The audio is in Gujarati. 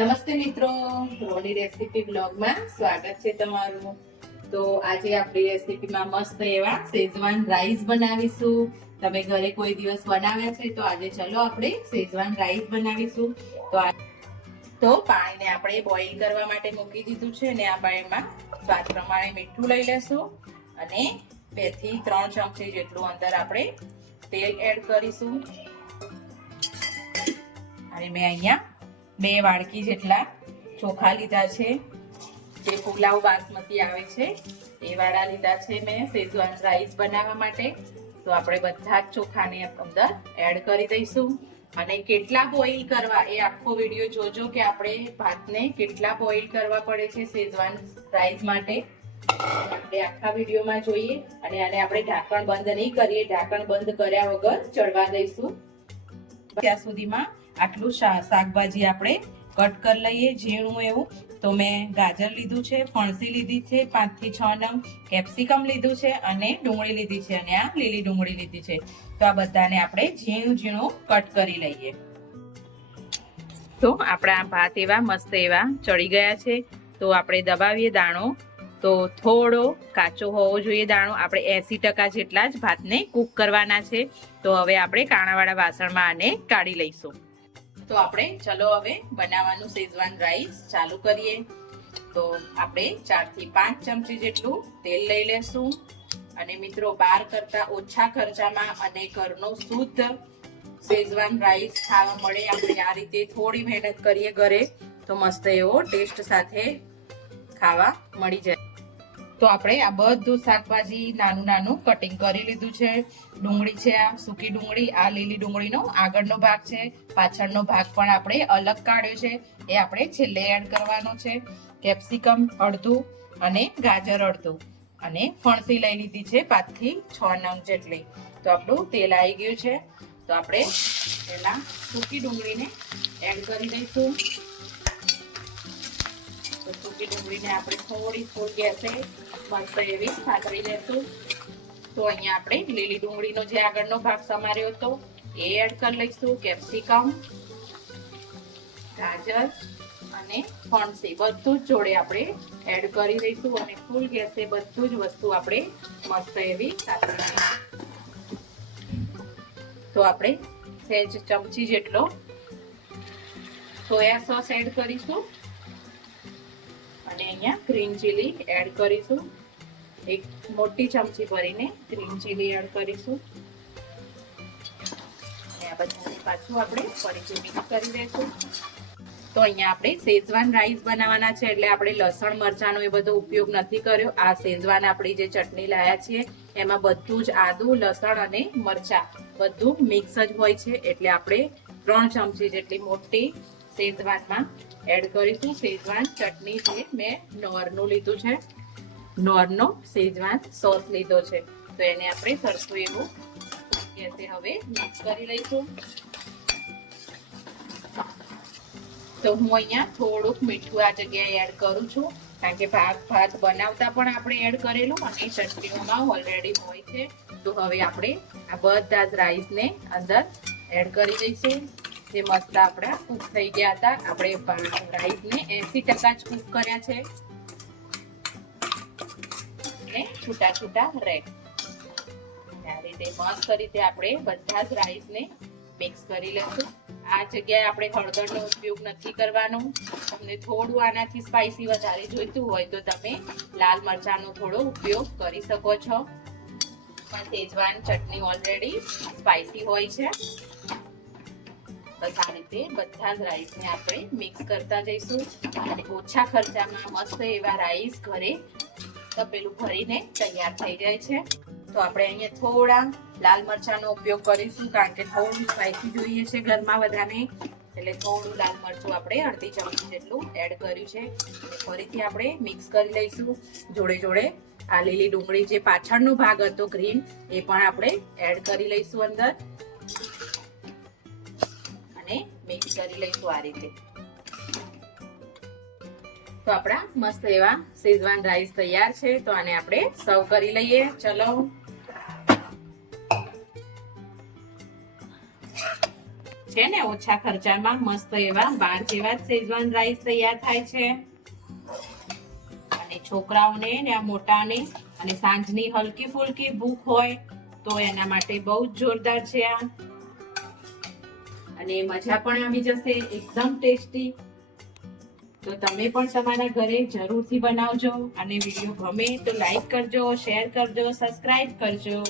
નમસ્તે મિત્રો, રોની રેસીપી બ્લોગમાં સ્વાગત છે તમારું। તો આજે આપણી રેસીપીમાં મસ્ત એવા શેઝવાન રાઈસ બનાવીશું। તમે ઘરે કોઈ દિવસ બનાવ્યા છે તો આજે ચલો આપણે શેઝવાન રાઈસ બનાવીશું। તો પાણીને આપણે બોઇલ કરવા માટે મૂકી દીધું છે અને આ પાણીમાં સ્વાદ પ્રમાણે મીઠું લઈ લેશું અને 2 થી 3 ચમચી જેટલું અંદર આપણે તેલ એડ કરીશું। અને મેં અહીંયા 2 વાડકી જેટલા ચોખા લીધા છે, જે પુલાવ બાસમતી આવે છે એ વાળા લીધા છે મેં શેઝવાન રાઈસ બનાવવા માટે। તો આપણે બધા જ ચોખાને અંદર એડ કરી દઈશું અને કેટલા બોઇલ કરવા એ આખો વિડીયો જોજો કે આપણે ભાતને કેટલા બોઇલ કરવા પડે છે શેઝવાન રાઈસ માટે। આપણે આખા વિડીયોમાં જોઈએ અને આને આપણે ઢાંકણ બંધ નહીં કરીએ, ઢાંકણ બંધ કર્યા વગર ચડવા દઈશું। ત્યાં સુધીમાં આટલું શાકભાજી આપણે કટ કરી લઈએ ઝીણું એવું। તો મેં ગાજર લીધું છે, ફણસી લીધી છે 5 થી 6 નંગ, કેપ્સિકમ લીધું છે અને ડુંગળી લીધી છે અને આ લીલી ડુંગળી લીધી છે। તો આ બધાને આપણે ઝીણું ઝીણું કટ કરી લઈએ। તો આપણા ભાત એવા મસ્ત એવા ચડી ગયા છે। તો આપણે દબાવીએ દાણો, તો થોડો કાચો હોવો જોઈએ દાણો। આપણે 80% જેટલા જ ભાતને કૂક કરવાના છે। તો હવે આપણે કાણાવાળા વાસણમાં આને કાઢી લઈશું। તો આપણે ચલો હવે બનાવવાનું શેઝવાન રાઈસ ચાલુ કરીએ। તો આપણે 4 થી 5 ચમચી જેટલું તેલ લઈ લેશું અને મિત્રો બહાર કરતા ઓછા ખર્ચામાં અને ઘરનો શુદ્ધ શેઝવાન રાઈસ ખાવા મળે આપણે આ રીતે થોડી મહેનત કરીએ ઘરે તો મસ્ત એવો ટેસ્ટ સાથે ખાવા મળી જાય। તો આપણે આ બધું શાકભાજી નાનું નાનું કટિંગ કરી લીધું છે। ડુંગળી છે, આ સૂકી ડુંગળી, આ લીલી ડુંગળીનો આગળનો ભાગ છે, પાછળનો ભાગ પણ આપણે અલગ કાઢ્યો છે, એ આપણે છેલ્લે એડ કરવાનો છે। કેપ્સિકમ અડધું અને ગાજર અડધું અને ફણસી લઈ લીધી છે 5 થી 6 નંગ જેટલી। તો આપણું તેલ આવી ગયું છે। તો આપણે પહેલા સૂકી ડુંગળીને એડ કરી દઈશું। તો સૂકી ડુંગળીને આપણે થોડી ફૂલ ગેસે મસ્ત એવી સાતળી લેશું। તો અહીંયા આપણે લીલી ડુંગળીનો જે આગળનો ભાગ સમાર્યો હતો એ એડ કરી લઈશું। કેપ્સિકમ, ગાજર અને ફણસી બધું જ જોડે આપણે એડ કરી દઈશું અને ફૂલ ગેસે બધું જ વસ્તુ આપણે મસ્ત એવી સાતળી લઈશું। તો આપણે સહેજ ચમચી જેટલો સોયા સોસ એડ કરીશું અને અહીંયા ગ્રીન ચીલી એડ કરીશું। એક મોટી ચમચી ભરીને ગ્રીન ચીલી એડ કરીશું અને આ બધાને પાછું આપણે ફરીથી મિક્સ કરી દઈશું। તો અહીંયા આપણે શેઝવાન રાઈસ બનાવવાના છે એટલે આપણે લસણ મરચાંનો એ બધો ઉપયોગ નથી કર્યો। આ શેઝવાન આપણી જે ચટણી લાયા છીએ એમાં બધું જ આદુ, લસણ અને મરચાં બધું મિક્સ જ હોય છે એટલે આપણે 3 ચમચી જેટલી મોટી શેઝવાનમાં એડ કરીશું। શેઝવાન ચટણી જે મેં નોરનું લીધું છે, નોરનો શેઝવાન સોસ લીધો છે। તો એને આપણે સરખું એવું ગેસે હવે મિક્સ કરી લઈશું। તો હું અહીંયા થોડુંક મીઠું આ જગ્યાએ એડ કરું છું કારણ કે ભાત બનાવતા પણ આપણે એડ કરેલું અને ચટણીઓમાં ઓલરેડી હોય છે। તો હવે આપણે આ બધા જ રાઈસને અંદર એડ કરી દઈશું જે મસ્ત આપણા કૂક થઈ ગયા હતા। આપણે રાઈસને 80% જ કૂક કર્યા છે અને છૂટા છૂટા રહે આ રીતે મસ્ત રીતે આપણે બધા જ રાઈસને મિક્સ કરી લઈશું। આ જગ્યાએ આપણે હળદરનો ઉપયોગ નથી કરવાનો। તમને થોડું આનાથી સ્પાઈસી વધારે જોઈતું હોય તો તમે લાલ મરચાંનો થોડો ઉપયોગ કરી શકો છો, પણ શેઝવાન ચટણી ઓલરેડી સ્પાઈસી હોય છે। બસ આ રીતે બધા જ રાઈસને આપણે મિક્સ કરતા જઈશું અને ઓછા ખર્ચામાં મસ્ત એવા રાઈસ ઘરે તપેલું ભરીને તૈયાર થઈ જાય છે। તો આપણે અહીંયા થોડા લાલ મરચાંનો ઉપયોગ કરીશું કારણ કે થોડું સ્પાઈસી જોઈએ છે ઘરમાં બધાને, એટલે થોડું લાલ મરચું આપણે અડધી ચમચી જેટલું એડ કર્યું છે। ફરીથી આપણે મિક્સ કરી લઈશું। જોડે જોડે આ લીલી ડુંગળી જે પાછળનો ભાગ હતો ગ્રીન એ પણ આપણે એડ કરી લઈશું અંદર અને મિક્સ કરી લઈશું આ રીતે। તો આપણા મસ્ત એવા શેઝવાન રાઈસ તૈયાર છે। તો આને આપણે સર્વ કરી લઈએ। ચલો છે ને ઓછા ખર્ચામાં મસ્ત એવા બાર જેવા શેઝવાન રાઈસ તૈયાર થાય છે. અને છોકરાઓને ને આ મોટાને અને સાંજની હલકી ફુલકી ભૂખ હોય તો એના માટે બહુ જ જોરદાર છે આ. અને મજા પણ આવી જશે, એકદમ ટેસ્ટી. તો તમે પણ તમારા ઘરે જરૂરથી બનાવજો અને વિડીયો ગમે તો લાઈક કરજો, શેર કરજો, સબસ્ક્રાઇબ કરજો.